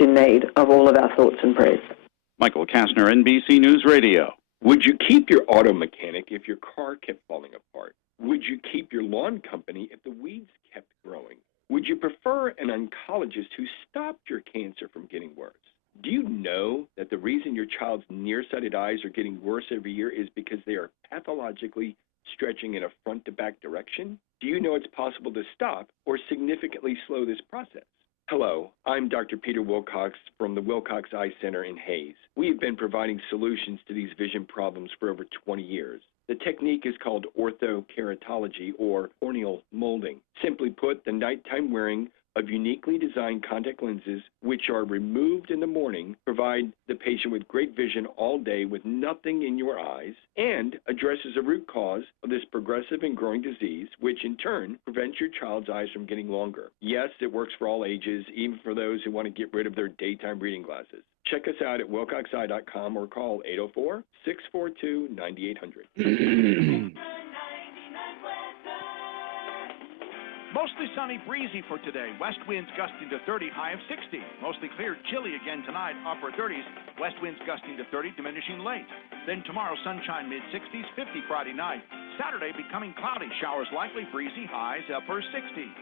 in need of all of our thoughts and prayers. Michael Kastner, NBC News Radio. Would you keep your auto mechanic if your car kept falling apart? Would you keep your lawn company if the weeds kept growing? Would you prefer an oncologist who stopped your cancer from getting worse? Do you know that the reason your child's nearsighted eyes are getting worse every year is because they are pathologically stretching in a front-to-back direction? Do you know it's possible to stop or significantly slow this process? Hello, I'm Dr. Peter Wilcox from the Wilcox Eye Center in Hayes. We have been providing solutions to these vision problems for over 20 years. The technique is called orthokeratology or corneal molding. Simply put, the nighttime wearing of uniquely designed contact lenses, which are removed in the morning, provide the patient with great vision all day with nothing in your eyes, and addresses a root cause of this progressive and growing disease, which in turn prevents your child's eyes from getting longer. Yes, it works for all ages, even for those who want to get rid of their daytime reading glasses. Check us out at wilcoxeye.com or call 804-642-9800. Mostly sunny, breezy for today. West winds gusting to 30, high of 60. Mostly clear, chilly again tonight, upper 30s. West winds gusting to 30, diminishing late. Then tomorrow, sunshine, mid-60s, 50 Friday night. Saturday, becoming cloudy, showers likely, breezy, highs, upper 60s.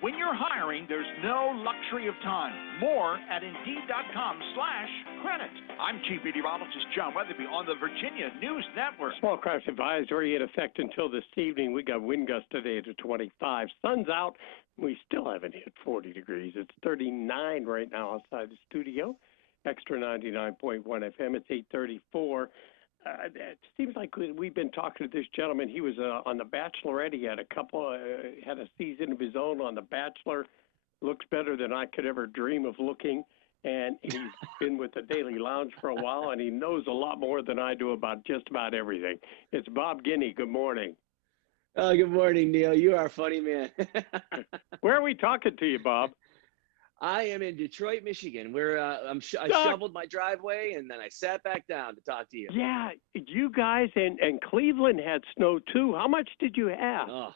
When you're hiring, there's no luxury of time. More at Indeed.com/credit. I'm Chief Meteorologist John Weatherby on the Virginia News Network. Small crash advisory in effect until this evening. We got wind gusts today to 25. Sun's out. We still haven't hit 40 degrees. It's 39 right now outside the studio. Extra 99.1 FM. It's 8:34. It seems like we've been talking to this gentleman. He was on The Bachelorette. He had had a season of his own on The Bachelor. Looks better than I could ever dream of looking. And he's been with the Daily Lounge for a while, and he knows a lot more than I do about just about everything. It's Bob Guiney. Good morning. Oh, good morning, Neil. You are a funny man. Where are we talking to you, Bob? I am in Detroit, Michigan, where I shoveled my driveway, and then I sat back down to talk to you. Yeah, you guys and Cleveland had snow too. How much did you have? Oh,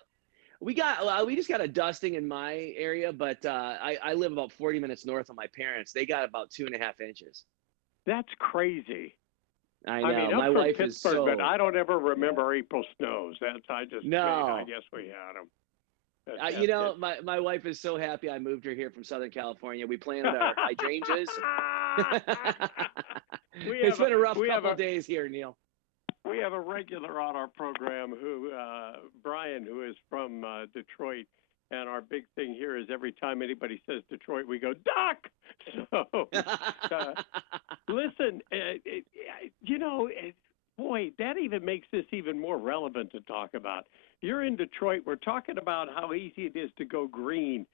we just got a dusting in my area, but I live about 40 minutes north of my parents. They got about 2.5 inches. That's crazy. I know. I mean, my I'm from wife Pittsburgh, is so. But I don't ever remember April snows. I No. guess we had them. My wife is so happy I moved her here from Southern California. We planted our hydrangeas. It's been a rough couple of days here, Neil. We have a regular on our program Brian, who is from Detroit. And our big thing here is every time anybody says Detroit, we go, Duck! So, listen, boy, that even makes this even more relevant to talk about. You're in Detroit. We're talking about how easy it is to go green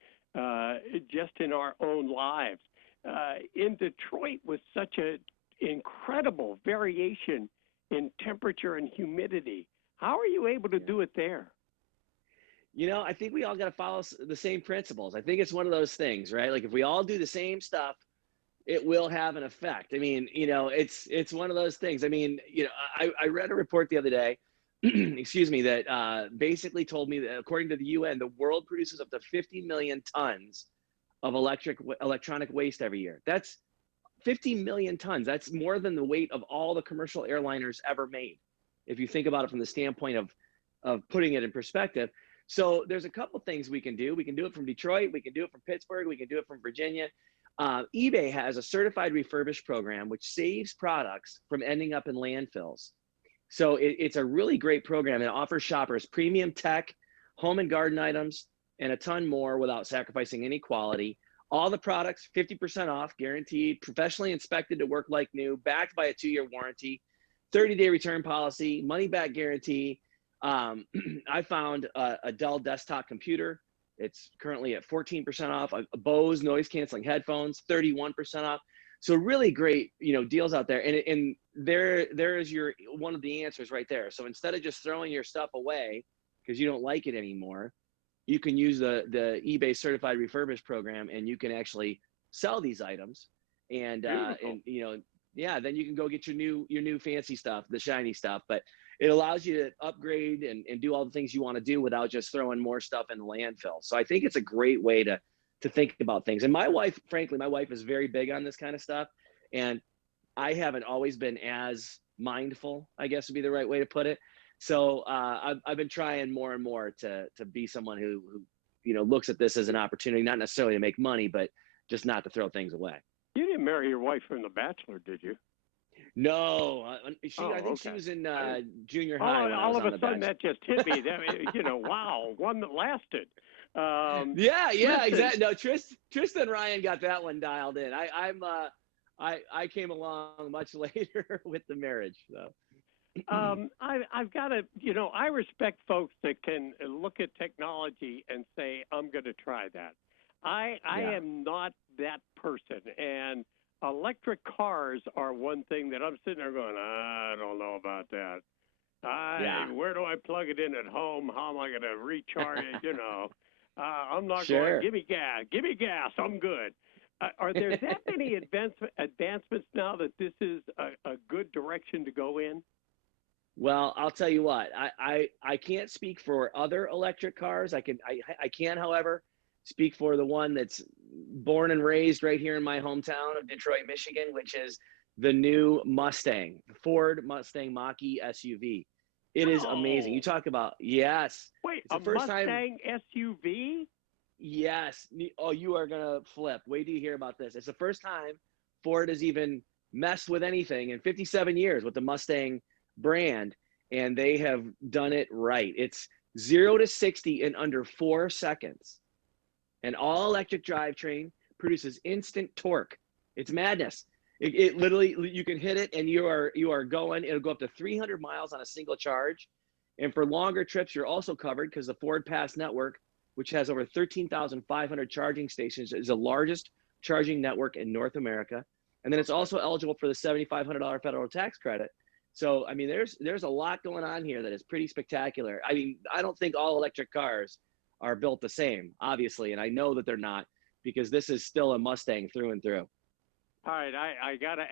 just in our own lives. In Detroit, with such an incredible variation in temperature and humidity, how are you able to do it there? I think we all got to follow the same principles. I think it's one of those things, right? Like if we all do the same stuff, it will have an effect. I mean, it's one of those things. I mean, I read a report the other day, excuse me, that basically told me that according to the UN, the world produces up to 50 million tons of electronic waste every year. That's 50 million tons. That's more than the weight of all the commercial airliners ever made, if you think about it from the standpoint of putting it in perspective. So there's a couple things we can do. We can do it from Detroit. We can do it from Pittsburgh. We can do it from Virginia. eBay has a certified refurbished program which saves products from ending up in landfills. So it's a really great program. It offers shoppers premium tech, home and garden items, and a ton more without sacrificing any quality. All the products, 50% off, guaranteed, professionally inspected to work like new, backed by a 2-year warranty, 30-day return policy, money-back guarantee. I found a Dell desktop computer. It's currently at 14% off. A Bose noise-canceling headphones, 31% off. So really great, deals out there. And there is one of the answers right there. So instead of just throwing your stuff away because you don't like it anymore, you can use the eBay certified refurbished program, and you can actually sell these items. And then you can go get your new fancy stuff, the shiny stuff. But it allows you to upgrade and do all the things you want to do without just throwing more stuff in the landfill. So I think it's a great way to to think about things. And my wife, frankly, my wife is very big on this kind of stuff. And I haven't always been as mindful, I guess would be the right way to put it. So I've been trying more and more to be someone who looks at this as an opportunity, not necessarily to make money, but just not to throw things away. You didn't marry your wife from The Bachelor, did you? No, I think she was in junior high. When all I was of on a The sudden Bachelor. that just hit me. That, wow, one that lasted. Yeah, listen. exactly. No, Tristan and Ryan got that one dialed in. I came along much later with the marriage. So. I've got to, I respect folks that can look at technology and say, I'm going to try that. I am not that person. And electric cars are one thing that I'm sitting there going, I don't know about that. Where do I plug it in at home? How am I going to recharge it? I'm not going, give me gas, I'm good. Are there that many advancements now that this is a good direction to go in? Well, I'll tell you what, I can't speak for other electric cars. I can, however, speak for the one that's born and raised right here in my hometown of Detroit, Michigan, which is the new Mustang, Ford Mustang Mach-E SUV. It is amazing. You talk about, yes. Wait, it's the first Mustang SUV? Yes. Oh, you are going to flip. Wait till you hear about this. It's the first time Ford has even messed with anything in 57 years with the Mustang brand, and they have done it right. It's 0 to 60 in under 4 seconds. An all-electric drivetrain produces instant torque. It's madness. It literally, you can hit it and you are going. It'll go up to 300 miles on a single charge. And for longer trips, you're also covered because the Ford Pass network, which has over 13,500 charging stations, is the largest charging network in North America. And then it's also eligible for the $7,500 federal tax credit. So, I mean, there's a lot going on here that is pretty spectacular. I mean, I don't think all electric cars are built the same, obviously, and I know that they're not, because this is still a Mustang through and through. All right, I gotta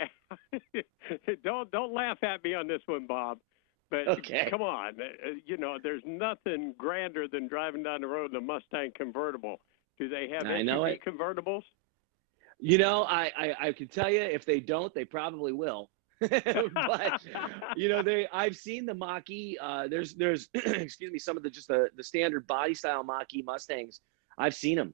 don't laugh at me on this one, Bob. But okay. Come on, there's nothing grander than driving down the road in a Mustang convertible. Do they have SUV convertibles? I can tell you, if they don't, they probably will. But I've seen the Mach-E. There's excuse me, some of the standard body style Mach-E Mustangs. I've seen them.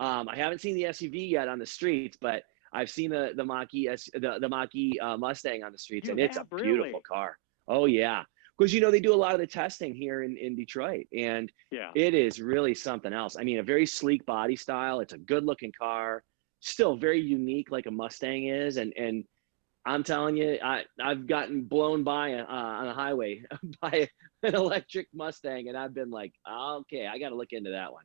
I haven't seen the SUV yet on the streets, but I've seen the Mach-E the Mach-E Mustang on the streets, and it's a beautiful car. Oh yeah, because they do a lot of the testing here in Detroit, and it is really something else. I mean, a very sleek body style. It's a good looking car, still very unique like a Mustang is, and I'm telling you, I've gotten blown by on a highway by an electric Mustang, and I've been like, okay, I got to look into that one.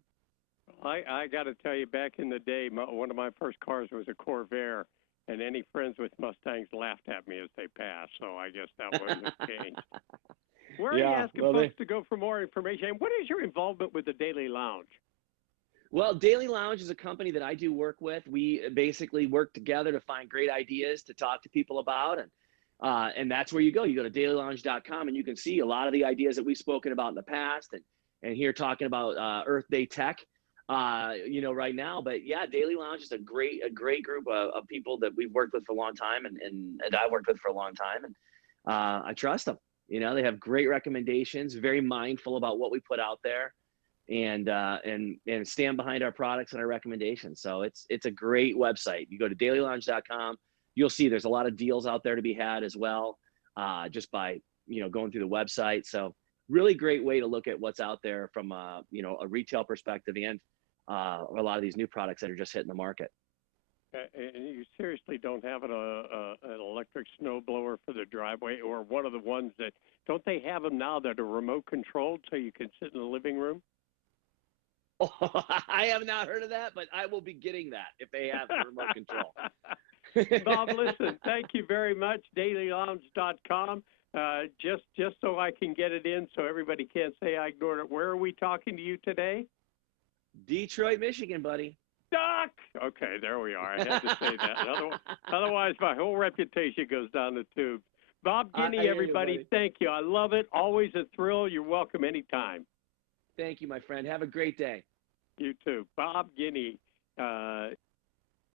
I got to tell you, back in the day, one of my first cars was a Corvair, and any friends with Mustangs laughed at me as they passed, so I guess that wouldn't have changed. Where are you asking folks to go for more information? What is your involvement with the Daily Lounge? Well, Daily Lounge is a company that I do work with. We basically work together to find great ideas to talk to people about, and that's where you go. You go to dailylounge.com, and you can see a lot of the ideas that we've spoken about in the past, and here talking about Earth Day Tech, right now. But yeah, Daily Lounge is a great group of people that we've worked with for a long time, and I worked with for a long time, and I trust them. They have great recommendations, very mindful about what we put out there, and stand behind our products and our recommendations. So it's a great website. You go to dailylounge.com, you'll see there's a lot of deals out there to be had as well, just by going through the website. So really great way to look at what's out there from a retail perspective, and a lot of these new products that are just hitting the market. And you seriously don't have an electric snow blower for the driveway, or one of the ones that, don't they have them now that are remote controlled so you can sit in the living room? Oh, I have not heard of that, but I will be getting that if they have the remote control. Bob, listen, thank you very much. dailylounge.com. Just so I can get it in so everybody can't say I ignored it. Where are we talking to you today? Detroit, Michigan, buddy. Doc! Okay, there we are. I had to say that. Otherwise, my whole reputation goes down the tube. Bob Guiney, everybody, thank you. I love it. Always a thrill. You're welcome anytime. Thank you, my friend. Have a great day. You too. Bob Guiney.